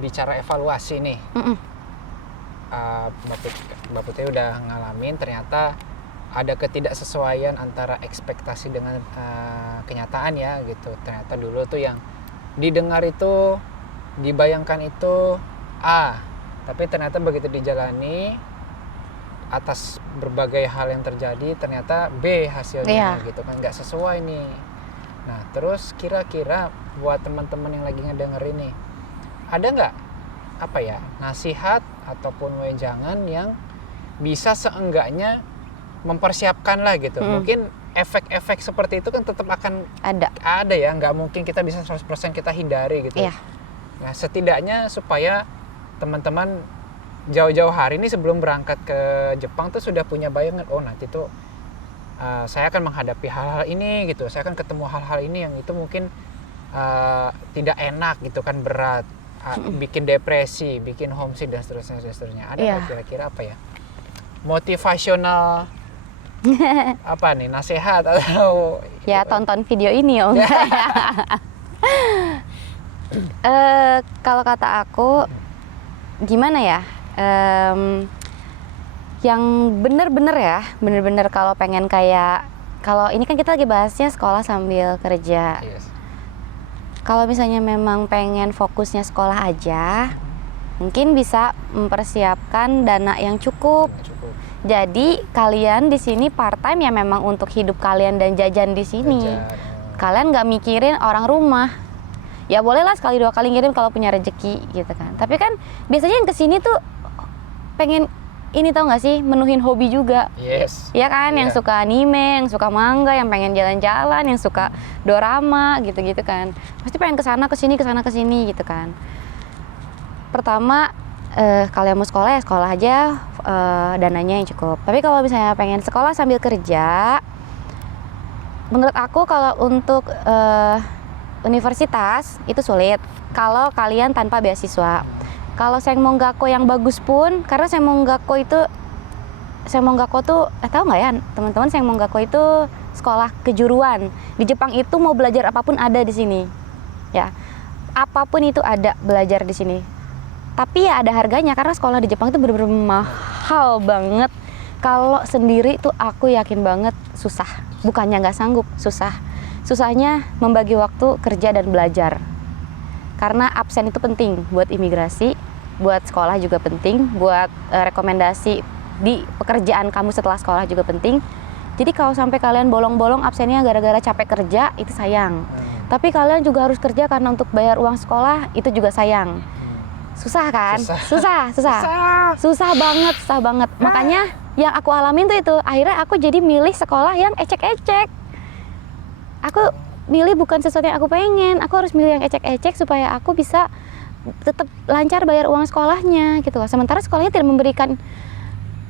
bicara evaluasi nih, Mbak Putri udah ngalamin ternyata ada ketidaksesuaian antara ekspektasi dengan kenyataan ya gitu. Ternyata dulu tuh yang didengar itu, dibayangkan itu A, tapi ternyata begitu dijalani atas berbagai hal yang terjadi ternyata B hasilnya gitu kan, nggak sesuai nih. Nah terus kira-kira buat teman-teman yang lagi ngedengerin nih, ada nggak apa ya nasihat ataupun wejangan yang bisa seenggaknya mempersiapkan lah gitu. Mungkin efek-efek seperti itu kan tetap akan ada ya, nggak mungkin kita bisa 100% kita hindari gitu. Nah setidaknya supaya teman-teman jauh-jauh hari ini sebelum berangkat ke Jepang tuh sudah punya bayangan, oh nanti tuh saya akan menghadapi hal-hal ini gitu, saya akan ketemu hal-hal ini yang itu mungkin tidak enak gitu kan, berat, bikin depresi, bikin homesick dan seterusnya. Ada nggak kira-kira apa ya motivasional apa nih, nasihat atau ya tonton video ini ya. Kalau kata aku gimana ya, yang bener-bener kalau pengen kayak, kalau ini kan kita lagi bahasnya sekolah sambil kerja. Kalau misalnya memang pengen fokusnya sekolah aja, mungkin bisa mempersiapkan dana yang cukup. Jadi kalian di sini part time ya memang untuk hidup kalian dan jajan di sini. Kalian nggak mikirin orang rumah. Ya bolehlah sekali dua kali ngirim kalau punya rezeki gitu kan. Tapi kan biasanya yang kesini tuh pengen ini, tau nggak sih, menuhin hobi juga. Ya kan, yang suka anime, yang suka manga, yang pengen jalan-jalan, yang suka dorama gitu-gitu kan. Pasti pengen kesana kesini gitu kan. Pertama kalian mau sekolah ya sekolah aja, dananya yang cukup. Tapi kalau misalnya pengen sekolah sambil kerja, menurut aku kalau untuk universitas itu sulit kalau kalian tanpa beasiswa. Kalau Senmonggakko yang bagus pun, karena Senmonggakko tuh tahu nggak ya teman-teman, Senmonggakko itu sekolah kejuruan. Di Jepang itu mau belajar apapun ada di sini. Ya. Apapun itu ada belajar di sini. Tapi ya ada harganya karena sekolah di Jepang itu benar-benar mahal banget. Kalau sendiri tuh aku yakin banget susah. Bukannya nggak sanggup, susah. Susahnya membagi waktu kerja dan belajar. Karena absen itu penting buat imigrasi, buat sekolah juga penting, buat rekomendasi di pekerjaan kamu setelah sekolah juga penting. Jadi kalau sampai kalian bolong-bolong absennya gara-gara capek kerja, itu sayang. Tapi kalian juga harus kerja karena untuk bayar uang sekolah, itu juga sayang. Susah kan? Susah banget. Makanya yang aku alamin tuh itu, akhirnya aku jadi milih sekolah yang ecek-ecek. Aku milih bukan sesuatu yang aku pengen, aku harus milih yang ecek-ecek supaya aku bisa tetap lancar bayar uang sekolahnya gitu loh. Sementara sekolahnya tidak memberikan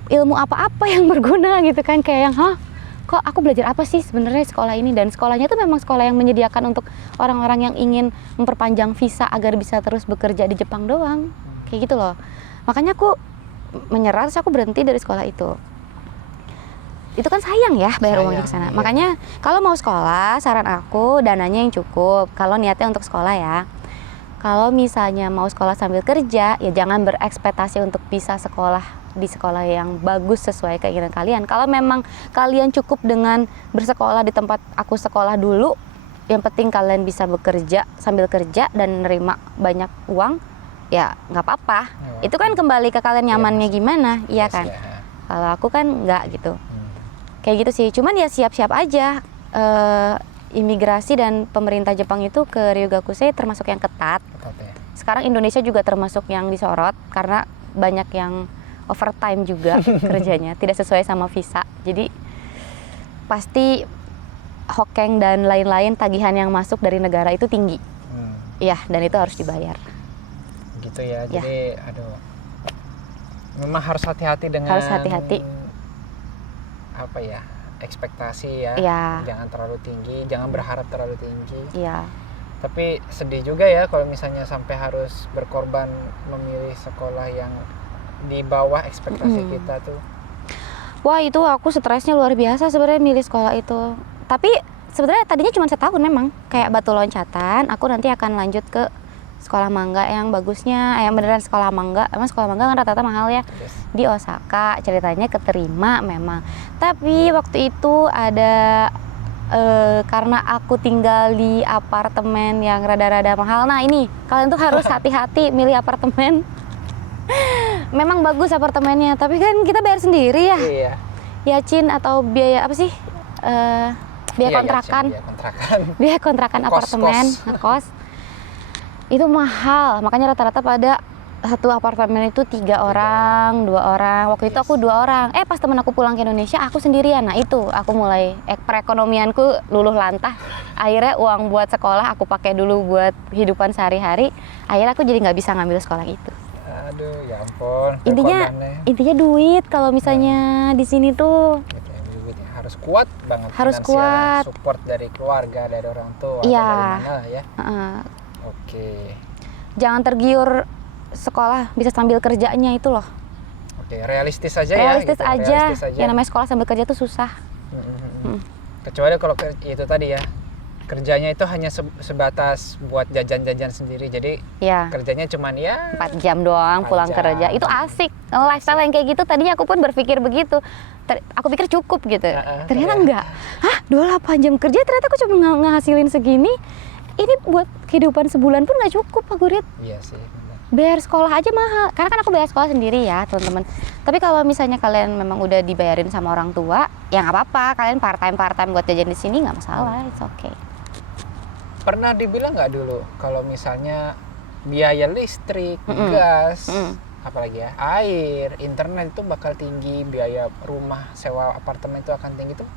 ilmu apa-apa yang berguna gitu kan, kayak yang kok aku belajar apa sih sebenarnya sekolah ini. Dan sekolahnya tuh memang sekolah yang menyediakan untuk orang-orang yang ingin memperpanjang visa agar bisa terus bekerja di Jepang doang, kayak gitu loh. Makanya aku menyerah, terus aku berhenti dari sekolah itu. Itu kan sayang ya bayar uangnya ke sana. Makanya kalau mau sekolah, saran aku dananya yang cukup. Kalau niatnya untuk sekolah ya. Kalau misalnya mau sekolah sambil kerja, ya jangan berekspektasi untuk bisa sekolah di sekolah yang bagus sesuai keinginan kalian. Kalau memang kalian cukup dengan bersekolah di tempat aku sekolah dulu, yang penting kalian bisa bekerja sambil kerja dan nerima banyak uang, ya nggak apa-apa. Itu kan kembali ke kalian nyamannya gimana, iya kan? Kalau aku kan nggak gitu. Kayak gitu sih, cuman ya siap-siap aja. Imigrasi dan pemerintah Jepang itu ke Ryugakusei termasuk yang ketat. Sekarang Indonesia juga termasuk yang disorot karena banyak yang overtime juga kerjanya, tidak sesuai sama visa. Jadi pasti hokeng dan lain-lain tagihan yang masuk dari negara itu tinggi. Iya, dan itu harus dibayar. Gitu ya, jadi aduh. Memang harus hati-hati dengan apa ya, ekspektasi ya. Jangan terlalu tinggi, jangan berharap terlalu tinggi. Tapi sedih juga ya kalau misalnya sampai harus berkorban memilih sekolah yang di bawah ekspektasi kita tuh. Wah, itu aku stresnya luar biasa sebenarnya milih sekolah itu. Tapi sebenarnya tadinya cuma setahun memang, kayak batu loncatan. Aku nanti akan lanjut ke sekolah mangga yang bagusnya, yang beneran sekolah mangga. Emang sekolah mangga kan rata-rata mahal ya. Yes. Di Osaka ceritanya keterima memang. Tapi waktu itu ada karena aku tinggal di apartemen yang rada-rada mahal. Nah ini kalian tuh harus hati-hati milih apartemen. Memang bagus apartemennya, tapi kan kita bayar sendiri ya. Iya. Yacin atau biaya apa sih? Biaya Iya, kontrakan. Biaya kontrakan. Biaya kontrakan apartemen, kos. Itu mahal, makanya rata-rata pada satu apartemen itu 3 orang, 2 orang. Waktu itu aku 2 orang. Pas temen aku pulang ke Indonesia, aku sendirian. Nah itu, aku mulai perekonomianku luluh lantah. Akhirnya uang buat sekolah aku pakai dulu buat kehidupan sehari-hari. Akhirnya aku jadi nggak bisa ngambil sekolah itu. Aduh, ya ampun. Intinya duit. Kalau misalnya di sini tuh duitnya harus kuat banget. Harus kuat. Support dari keluarga, dari orang tua. Iya. Dari mana ya? Oke. Jangan tergiur sekolah bisa sambil kerjanya itu loh. Oke, realistis aja Realistis ya. aja. Yang namanya sekolah sambil kerja tuh susah. Kecuali kalau itu tadi ya, kerjanya itu hanya sebatas buat jajan-jajan sendiri. Jadi ya, kerjanya cuman ya 4 jam doang 4 pulang jam. kerja. Itu asik. Lifestyle yang kayak gitu tadinya aku pun berpikir begitu. Aku pikir cukup gitu. Ternyata enggak. 28 jam kerja ternyata aku cuma ngehasilin segini. Ini buat kehidupan sebulan pun nggak cukup, Pak Gurit. Iya sih. Bayar sekolah aja mahal. Karena kan aku bayar sekolah sendiri ya, teman-teman. Tapi kalau misalnya kalian memang udah dibayarin sama orang tua, ya nggak apa-apa. Kalian part-time buat jajan di sini nggak masalah. It's okay. Pernah dibilang nggak dulu kalau misalnya biaya listrik, gas, apalagi ya, air, internet itu bakal tinggi, biaya rumah, sewa apartemen itu akan tinggi tuh?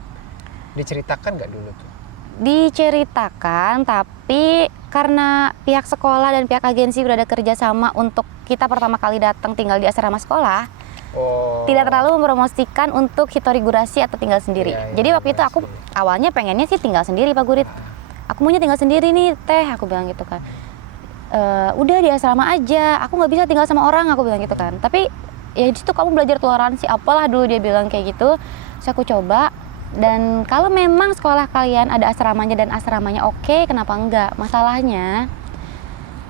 Diceritakan nggak dulu tuh? Diceritakan, tapi karena pihak sekolah dan pihak agensi udah ada kerjasama untuk kita pertama kali datang tinggal di asrama sekolah, tidak terlalu mempromosikan untuk hitorigurasi atau tinggal sendiri. Jadi waktu itu aku awalnya pengennya sih tinggal sendiri, Pak Gurit. Aku maunya tinggal sendiri nih, Teh, aku bilang gitu kan. Udah di asrama aja, aku nggak bisa tinggal sama orang, aku bilang gitu kan. Tapi ya di situ kamu belajar toleransi, apalah dulu dia bilang kayak gitu. Terus aku coba. Dan kalau memang sekolah kalian ada asramanya dan asramanya oke, kenapa enggak? Masalahnya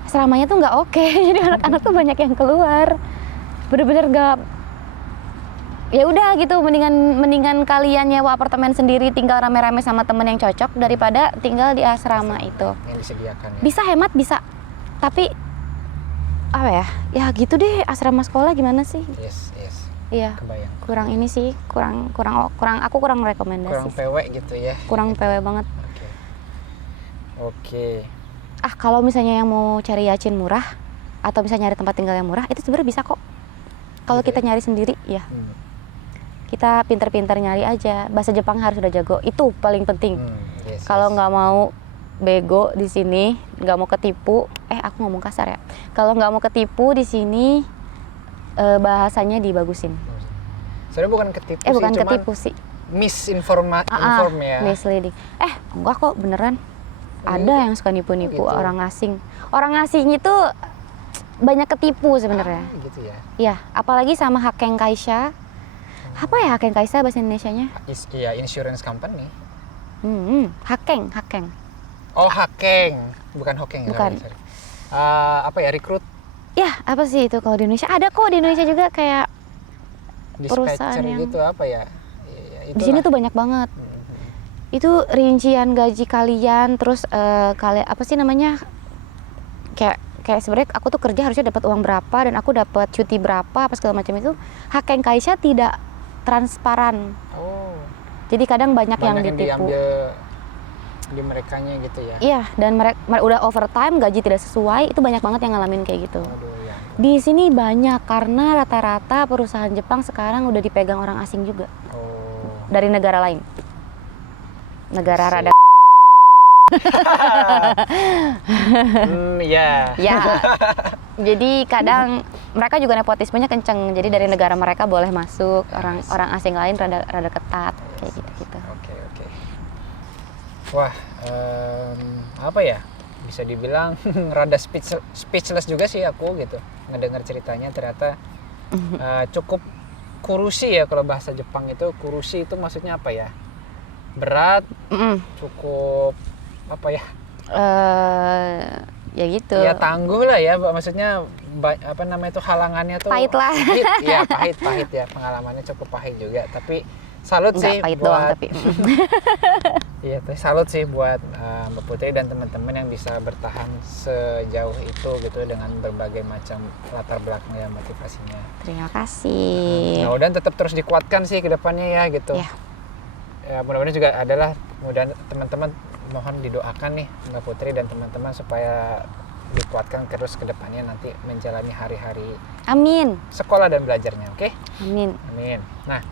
asramanya tuh nggak oke, jadi anak-anak tuh banyak yang keluar. Bener-bener nggak. Ya udah gitu, mendingan kalian nyewa apartemen sendiri, tinggal rame-rame sama temen yang cocok daripada tinggal di asrama itu. Yang disediakan. Ya? Bisa hemat, bisa. Tapi apa ya? Ya gitu deh, asrama sekolah gimana sih? Yes. Iya. Kebayang. Kurang ini sih, kurang aku kurang rekomendasi. Kurang PW gitu ya. Kurang PW banget. Oke. Kalau misalnya yang mau cari yacin murah atau misalnya nyari tempat tinggal yang murah, itu sebenarnya bisa kok. Kalau kita nyari sendiri, ya. Kita pinter-pinter nyari aja. Bahasa Jepang harus udah jago. Itu paling penting. Kalau nggak mau bego di sini, nggak mau ketipu. Aku ngomong kasar ya. Kalau nggak mau ketipu di sini, bahasanya dibagusin. Sebenarnya bukan ketipu sih, bukan cuman ketipu sih. Inform ya. Misleading. Enggak kok, beneran. Ada yang suka nipu-nipu gitu. Orang asing. Orang asing itu banyak ketipu sebenarnya. Gitu ya. Iya, apalagi sama Haken Kaisha. Apa ya Haken Kaisha bahasa Indonesianya? Iya, insurance company. Haken. Oh, Hakeng. Bukan Hokeng. Bukan. Sorry. Apa ya, rekrut? Ya, apa sih itu kalau di Indonesia? Ada kok di Indonesia juga kayak perusahaan yang gitu apa ya? Di sini tuh banyak banget. Itu rincian gaji kalian, terus kalian apa sih namanya? Kayak sebenarnya aku tuh kerja harusnya dapat uang berapa dan aku dapat cuti berapa apa segala macam itu. Haken Kaisha tidak transparan. Jadi kadang banyak yang ditipu. Diambil di merekanya gitu ya. Iya, dan mereka udah overtime, gaji tidak sesuai, itu banyak banget yang ngalamin kayak gitu. Ya. Di sini banyak karena rata-rata perusahaan Jepang sekarang udah dipegang orang asing juga. Dari negara lain. Negara rada Ya. Jadi kadang mereka juga nepotismenya kenceng. Jadi dari negara mereka boleh masuk, orang asing lain rada ketat kayak gitu-gitu. Oke. Wah, apa ya? Bisa dibilang rada speechless juga sih aku gitu. Ngedengar ceritanya ternyata cukup kurusi ya, kalau bahasa Jepang itu. Kurusi itu maksudnya apa ya? Berat, cukup apa ya? ya gitu. Ya tangguh lah ya, maksudnya apa namanya itu halangannya tuh Pahit lah. Ya pahit ya, pengalamannya cukup pahit juga. Tapi salut Nggak sih pahit buat doang tapi. iya, salut sih buat Mbak Putri dan teman-teman yang bisa bertahan sejauh itu gitu dengan berbagai macam latar belakang ya motivasinya. Terima kasih. Mudah-mudahan tetap terus dikuatkan sih ke depannya ya gitu. Ya. Ya mudah-mudahan juga adalah mudah teman-teman mohon didoakan nih Mbak Putri dan teman-teman supaya dikuatkan terus ke depannya nanti menjalani hari-hari Amin. sekolah dan belajarnya, oke? Amin. Amin. Nah,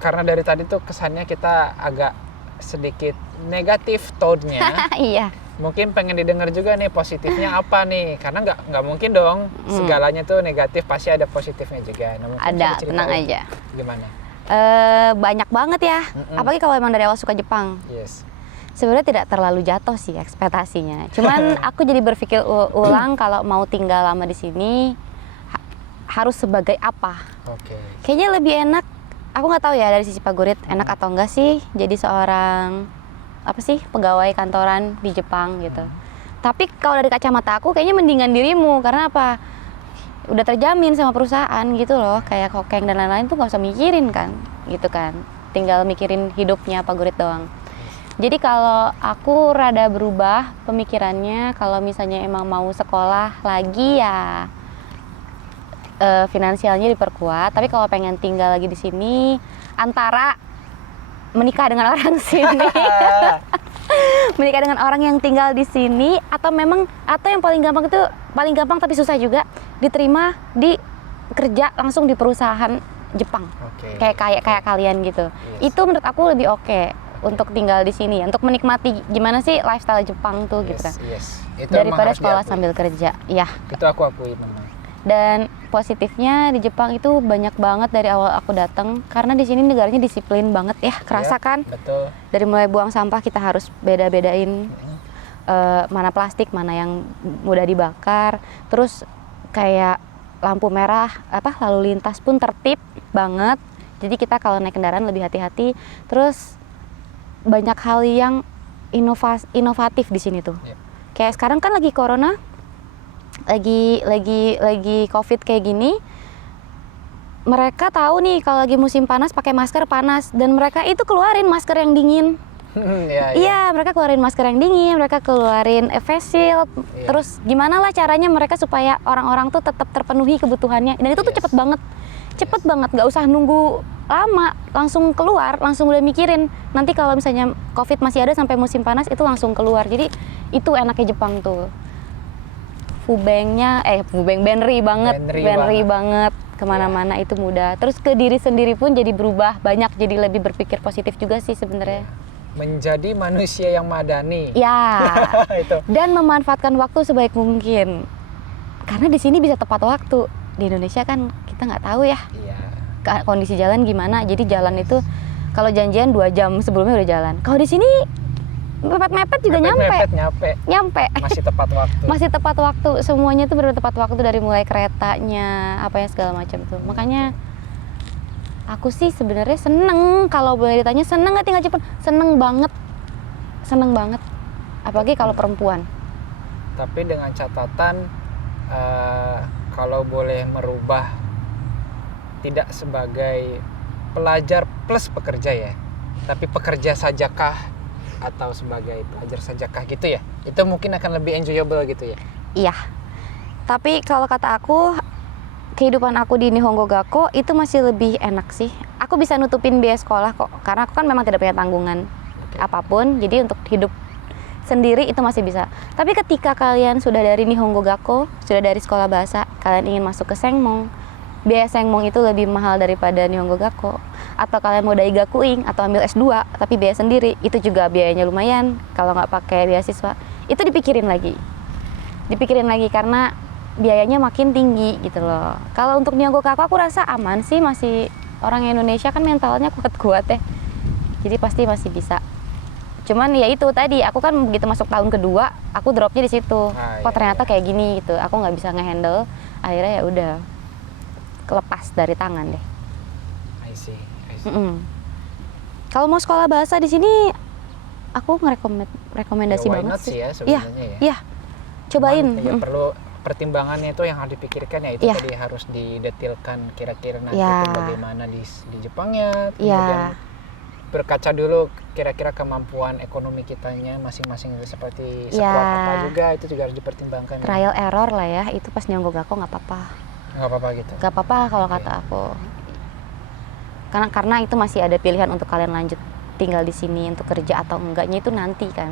karena dari tadi tuh kesannya kita agak sedikit negatif tone-nya. Iya. Mungkin pengen didengar juga nih positifnya apa nih? Karena nggak mungkin dong segalanya tuh negatif, pasti ada positifnya juga. Nah, mungkin Ada, bisa tenang diceritain aja. Gimana? Banyak banget ya. Apalagi kalau emang dari awal suka Jepang. Yes. Sebenarnya tidak terlalu jatuh sih ekspektasinya. Cuman aku jadi berpikir ulang kalau mau tinggal lama di sini harus sebagai apa? Oke. Kayaknya lebih enak. Aku nggak tahu ya dari sisi Pak Gurit enak atau enggak sih jadi seorang apa sih pegawai kantoran di Jepang gitu. Tapi kalau dari kacamata aku kayaknya mendingan dirimu karena apa? Udah terjamin sama perusahaan gitu loh, kayak kokeng dan lain-lain tuh nggak usah mikirin kan, gitu kan. Tinggal mikirin hidupnya Pak Gurit doang. Jadi kalau aku rada berubah pemikirannya, kalau misalnya emang mau sekolah lagi ya finansialnya diperkuat. Tapi kalau pengen tinggal lagi di sini, antara menikah dengan orang sini, menikah dengan orang yang tinggal di sini, atau yang paling gampang tapi susah juga diterima di kerja langsung di perusahaan Jepang. Oke. Kayak kalian gitu. Yes. Itu menurut aku lebih oke untuk tinggal di sini, untuk menikmati gimana sih lifestyle Jepang tuh gitu kan. Yes. Itu Daripada emang harus sekolah diakui. sambil kerja. Ya. Itu aku akui memang. Dan positifnya di Jepang itu banyak banget dari awal aku datang karena di sini negaranya disiplin banget ya, kerasa Ya, kan? betul. Dari mulai buang sampah kita harus beda-bedain mana plastik, mana yang mudah dibakar. Terus kayak lampu merah lalu lintas pun tertib banget. Jadi kita kalau naik kendaraan lebih hati-hati. Terus banyak hal yang inovatif di sini tuh. Yep. Kayak sekarang kan lagi corona, lagi COVID kayak gini. Mereka tahu nih kalau lagi musim panas pakai masker panas dan mereka itu keluarin masker yang dingin. Iya, mereka keluarin masker yang dingin, mereka keluarin face shield. Iya. Terus gimana lah caranya mereka supaya orang-orang tuh tetap terpenuhi kebutuhannya. Dan itu tuh cepet banget. Cepet banget, nggak usah nunggu lama, langsung keluar, langsung udah mikirin. Nanti kalau misalnya COVID masih ada sampai musim panas itu langsung keluar. Jadi itu enaknya Jepang tuh. Benri banget. Kemana-mana itu mudah. Terus ke diri sendiri pun jadi berubah banyak, jadi lebih berpikir positif juga sih sebenarnya. Menjadi manusia yang madani. Ya. Itu. Dan memanfaatkan waktu sebaik mungkin. Karena di sini bisa tepat waktu. Di Indonesia kan kita nggak tahu ya. Iya. Kondisi jalan gimana. Jadi jalan itu kalau janjian 2 jam sebelumnya udah jalan. Kalau di sini mepet-mepet juga nyampe. Masih tepat waktu. Masih tepat waktu. Semuanya tuh benar tepat waktu dari mulai keretanya, apa ya segala macam tuh. Makanya aku sih sebenarnya seneng kalau boleh ditanya seneng nggak tinggal Jepang? Seneng banget. Apalagi kalau perempuan. Tapi dengan catatan kalau boleh merubah tidak sebagai pelajar plus pekerja ya, tapi pekerja sajakah atau sebagai pelajar sajakah gitu ya, itu mungkin akan lebih enjoyable gitu ya. Iya. Tapi kalau kata aku, kehidupan aku di Nihongo Gakko itu masih lebih enak sih. Aku bisa nutupin biaya sekolah kok, karena aku kan memang tidak punya tanggungan apapun. Jadi untuk hidup sendiri itu masih bisa. Tapi ketika kalian sudah dari Nihongo Gakko, sudah dari sekolah bahasa, kalian ingin masuk ke Sengmong, biaya Sengmong itu lebih mahal daripada Nihongo Gakko. Atau kalian mau Daigakuin atau ambil S2 tapi biaya sendiri, itu juga biayanya lumayan kalau nggak pakai beasiswa. Itu dipikirin lagi karena biayanya makin tinggi gitu loh. Kalau untuk Nihongo Gakko aku rasa aman sih, masih orang Indonesia kan mentalnya kuat-kuat ya. Jadi pasti masih bisa. Cuman ya itu tadi, aku kan begitu masuk tahun kedua, aku dropnya di situ. Kok ternyata kayak gini gitu, aku nggak bisa ngehandle. Akhirnya ya udah kelepas dari tangan deh. I see. Kalau mau sekolah bahasa di sini, aku rekomendasi why banget not sih. ya sebenarnya ya. Iya. Cobain. Ya perlu pertimbangannya itu yang harus dipikirkan ya, itu Iya. tadi harus didetilkan kira-kira nanti Iya. itu bagaimana di Jepangnya, Iya. kemudian berkaca dulu kira-kira kemampuan ekonomi kitanya masing-masing itu seperti Iya. sekuat apa juga, itu juga harus dipertimbangkan. Trial error lah ya, itu pas nyonggok Gakko nggak apa-apa. Nggak apa-apa gitu. Nggak apa-apa kalau Oke. kata aku. Karena itu masih ada pilihan untuk kalian lanjut tinggal di sini untuk kerja atau enggaknya itu nanti kan.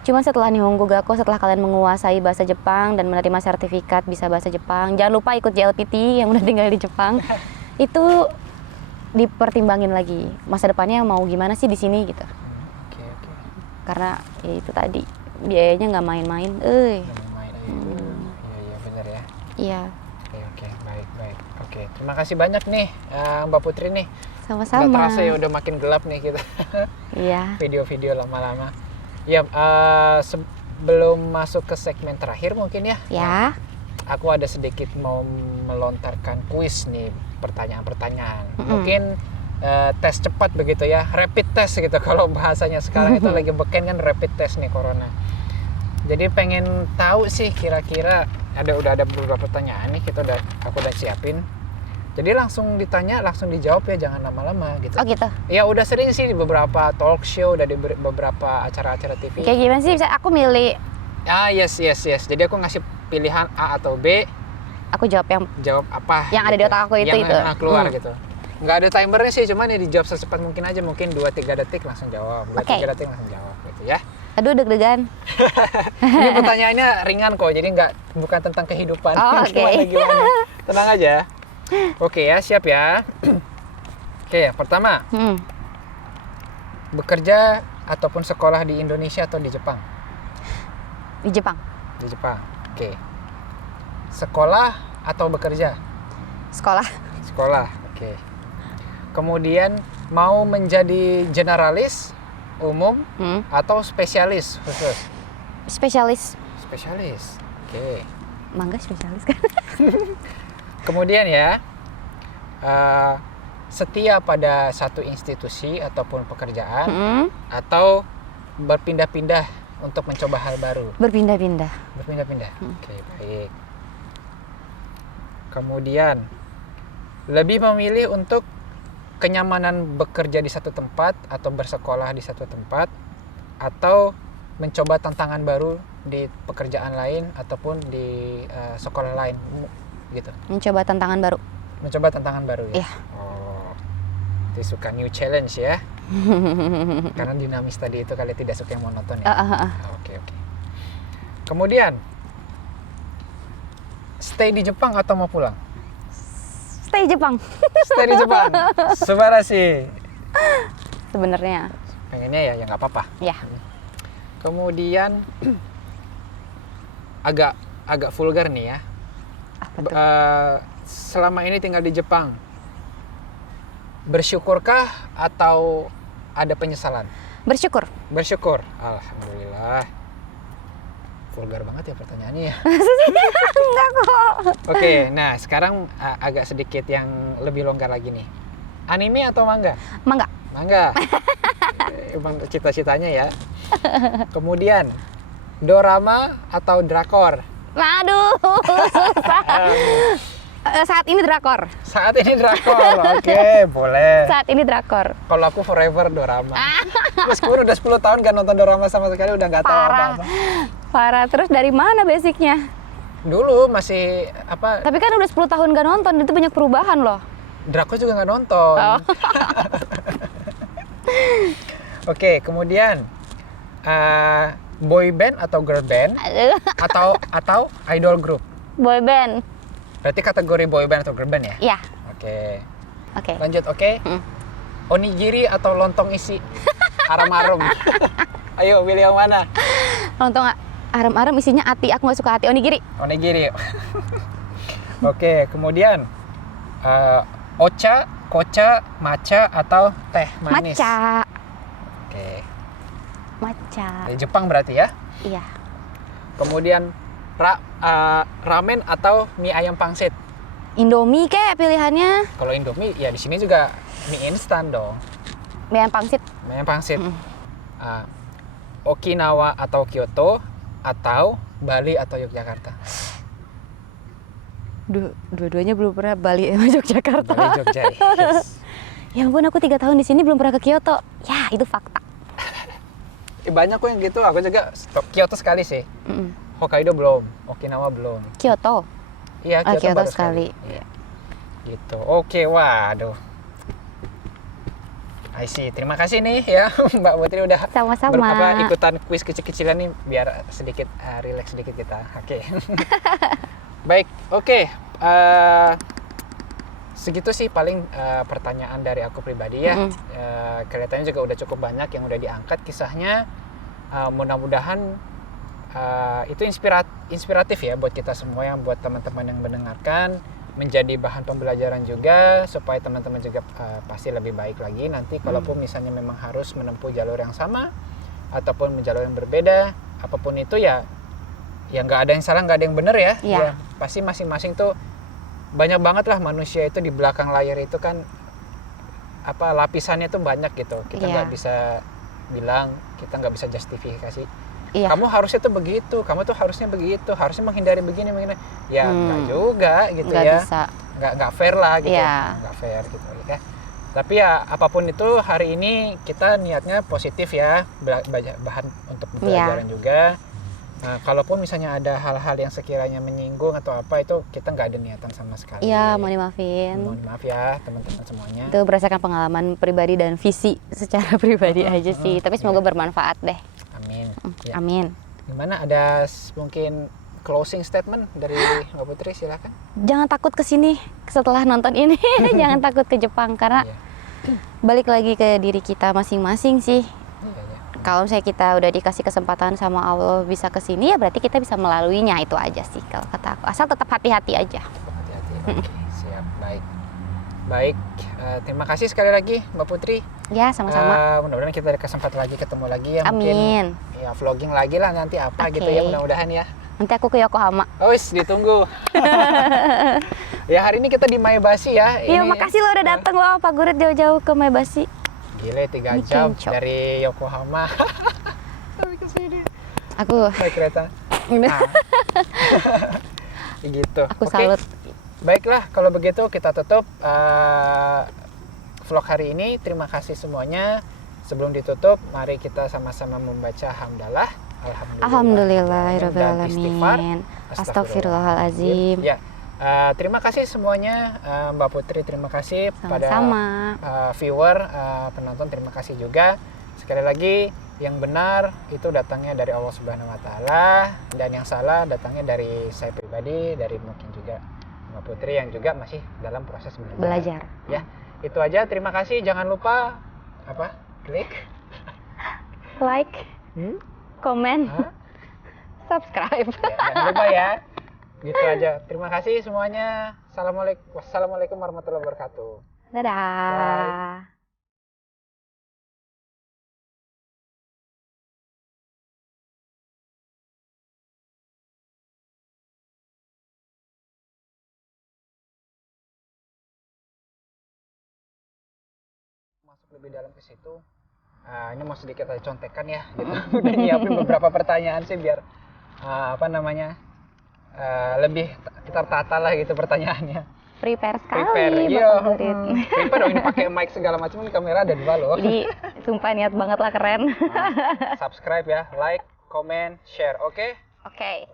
Cuman setelah Nihongo Gakko, setelah kalian menguasai bahasa Jepang dan menerima sertifikat bisa bahasa Jepang, jangan lupa ikut JLPT yang udah tinggal di Jepang. Itu dipertimbangin lagi masa depannya mau gimana sih di sini gitu. Oke. Karena ya itu tadi biayanya nggak main-main. Udah main aja itu. Iya benar ya. Iya, Oke, baik. Oke, terima kasih banyak nih Mbak Putri nih. Nggak sama-sama. terasa ya udah makin gelap nih kita. Iya. Video-video lama-lama. Ya, sebelum masuk ke segmen terakhir mungkin ya. Ya. Aku ada sedikit mau melontarkan kuis nih, pertanyaan-pertanyaan. Mungkin tes cepat begitu ya, rapid test gitu kalau bahasanya sekarang itu lagi beken kan rapid test nih corona. Jadi pengen tahu sih kira-kira udah ada beberapa pertanyaan nih aku udah siapin. Jadi langsung ditanya, langsung dijawab ya, jangan lama-lama gitu. Oh gitu. Ya udah sering sih di beberapa talk show, udah di beberapa acara-acara TV. Kayak gimana sih? Bisa aku milih, Yes. Jadi aku ngasih pilihan A atau B, aku jawab yang jawab apa Yang ada di otak aku itu. yang keluar gitu. Nggak ada timernya sih, cuman ya dijawab secepat mungkin aja, mungkin 2-3 detik langsung jawab, 2-3 Oke. detik langsung jawab gitu ya. aduh deg-degan. Ini pertanyaannya ringan kok, jadi bukan tentang kehidupan. Oh, oke. Gimana. Tenang aja. Oke ya, siap ya. Oke, pertama, bekerja ataupun sekolah di Indonesia atau di Jepang? Di Jepang. Di Jepang. Oke. Sekolah atau bekerja? Sekolah. Sekolah. Oke. Kemudian mau menjadi generalis umum atau spesialis khusus? Spesialis. Spesialis. Oke. Mangga spesialis kan? Kemudian ya, setia pada satu institusi ataupun pekerjaan atau berpindah-pindah untuk mencoba hal baru? Berpindah-pindah. Berpindah-pindah. Oke, baik. Kemudian lebih memilih untuk kenyamanan bekerja di satu tempat atau bersekolah di satu tempat, atau mencoba tantangan baru di pekerjaan lain ataupun di sekolah lain gitu. Mencoba tantangan baru. Mencoba tantangan baru ya. Iya. Oh, dia suka new challenge ya. Karena dinamis tadi itu kali tidak suka yang monoton ya. Oke. Kemudian stay di Jepang atau mau pulang? Stay Jepang. Stay di Jepang. Subarashi. Sebenarnya. Pengennya ya nggak apa-apa. Ya. Kemudian agak vulgar nih ya. Apa tuh? Selama ini tinggal di Jepang, bersyukurkah atau ada penyesalan? Bersyukur. Bersyukur. Alhamdulillah. Vulgar banget ya pertanyaannya ya. Enggak kok. Oke, nah sekarang agak sedikit yang lebih longgar lagi nih. Anime atau manga? Mangga. Manga. Emang cita-citanya ya. Kemudian dorama atau drakor? Aduh, susah. Saat ini drakor. Saat ini drakor. Oke, boleh. Saat ini drakor. Kalau aku forever dorama. Meskipun udah 10 tahun gak nonton dorama sama sekali, udah nggak tahu Parah. apa-apa. Parah. Terus dari mana basicnya? Dulu masih apa? Tapi kan udah 10 tahun gak nonton, itu banyak perubahan loh. Drakor juga nggak nonton. Oh. Oke, kemudian boy band atau girl band atau idol group? Boy band. Berarti kategori boy band atau girl band ya? Iya. Oke. Oke. Lanjut, oke. Onigiri atau lontong isi? Aram-aram. Ayo, pilih yang mana? Lontong aram-aram isinya ati. Aku gak suka ati. Onigiri. Onigiri. Oke, kemudian ocha, kocha, matcha atau teh manis? Matcha. Oke. Matcha. Dari Jepang berarti ya? Iya. Kemudian ramen atau mie ayam pangsit? Indomie kek pilihannya. Kalau Indomie ya di sini juga mie instan dong. Mie ayam pangsit. Mie ayam pangsit. Okinawa atau Kyoto atau Bali atau Yogyakarta? Dua-duanya belum pernah, Bali sama Yogyakarta. Bali, Jogja. Yes. Ya ampun, aku 3 tahun di sini belum pernah ke Kyoto. Ya, itu fakta. Banyak kok yang gitu. Aku juga Kyoto sekali sih. Mm-mm. Hokkaido belum, Okinawa belum. Kyoto. Iya, Kyoto, Kyoto baru sekali. Iya. Gitu. Oke, waduh. I see. Terima kasih nih ya Mbak Putri udah Sama-sama. ikutan kuis kecil-kecilan nih biar sedikit relax sedikit kita. Oke. Baik, oke. Segitu sih paling pertanyaan dari aku pribadi ya. Kelihatannya juga udah cukup banyak yang udah diangkat kisahnya. Mudah-mudahan itu inspiratif ya buat kita semua, yang buat teman-teman yang mendengarkan, menjadi bahan pembelajaran juga supaya teman-teman juga pasti lebih baik lagi nanti kalaupun misalnya memang harus menempuh jalur yang sama ataupun jalur yang berbeda, apapun itu ya nggak ada yang salah, nggak ada yang benar ya. Iya. Ya pasti masing-masing tuh banyak banget lah manusia itu di belakang layar itu kan lapisannya tuh banyak gitu. Kita nggak bisa bilang, kita nggak bisa justifikasi. Iya. Kamu harusnya tuh begitu, kamu tuh harusnya begitu, harusnya menghindari begini. Ya nggak juga gitu nggak ya. bisa. Nggak fair lah gitu. Iya. Nggak fair gitu ya. Tapi ya apapun itu hari ini kita niatnya positif ya, bahan untuk pembelajaran juga. Nah, kalaupun misalnya ada hal-hal yang sekiranya menyinggung atau apa, itu kita nggak ada niatan sama sekali. Iya, mohon dimaafin. Mohon maaf ya teman-teman semuanya. Itu berdasarkan pengalaman pribadi dan visi secara pribadi aja sih. Tapi semoga bermanfaat deh. Amin. Ya. Amin. Gimana, ada mungkin closing statement dari Mbak Putri, silakan. Jangan takut ke sini setelah nonton ini. Jangan takut ke Jepang karena balik lagi ke diri kita masing-masing sih. Kalau misalnya kita udah dikasih kesempatan sama Allah bisa ke sini, ya berarti kita bisa melaluinya, itu aja sih kalau kata aku. Asal tetap hati-hati aja. Hati-hati. Oke, siap. Baik. Terima kasih sekali lagi Mbak Putri. Ya, sama-sama. Mudah-mudahan kita ada kesempatan lagi ketemu lagi ya. Amin. Mungkin ya vlogging lagi lah nanti apa gitu ya, mudah-mudahan ya. Nanti aku ke Yokohama. Oh, ditunggu. Ya, hari ini kita di Maebashi ya. Iya, makasih lo udah datang lo Pak Gurit jauh-jauh ke Maebashi. Gile, 3 jam dari Yokohama sampai ke sini. Aku naik kereta. Gitu. Aku salut. Baiklah, kalau begitu kita tutup vlog hari ini. Terima kasih semuanya. Sebelum ditutup, mari kita sama-sama membaca hamdalah. Alhamdulillahirrahmanirrahim. Astagfirullahaladzim. Ya. Terima kasih semuanya, Mbak Putri, terima kasih. Sama-sama. Pada viewer, penonton, terima kasih juga. Sekali lagi, yang benar itu datangnya dari Allah Subhanahu Wa Taala, dan yang salah datangnya dari saya pribadi, dari mungkin juga Mbak Putri yang juga masih dalam proses belajar. Ya, itu aja. Terima kasih. Jangan lupa klik, like, komen, subscribe. Ya, jangan lupa ya. Gitu aja. Terima kasih semuanya. Wassalamualaikum warahmatullahi wabarakatuh. Dadah. Bye. Masuk lebih dalam ke situ. Ini mau sedikit aja contekan ya. Gitu. Udah nyiapin beberapa pertanyaan sih biar lebih tertata lah gitu pertanyaannya. Prepare sekali. Prepare ini pakai mic segala macam, ini kamera ada 2 loh. Jadi sumpah niat banget lah, keren. Subscribe ya, like, comment, share, oke? Oke.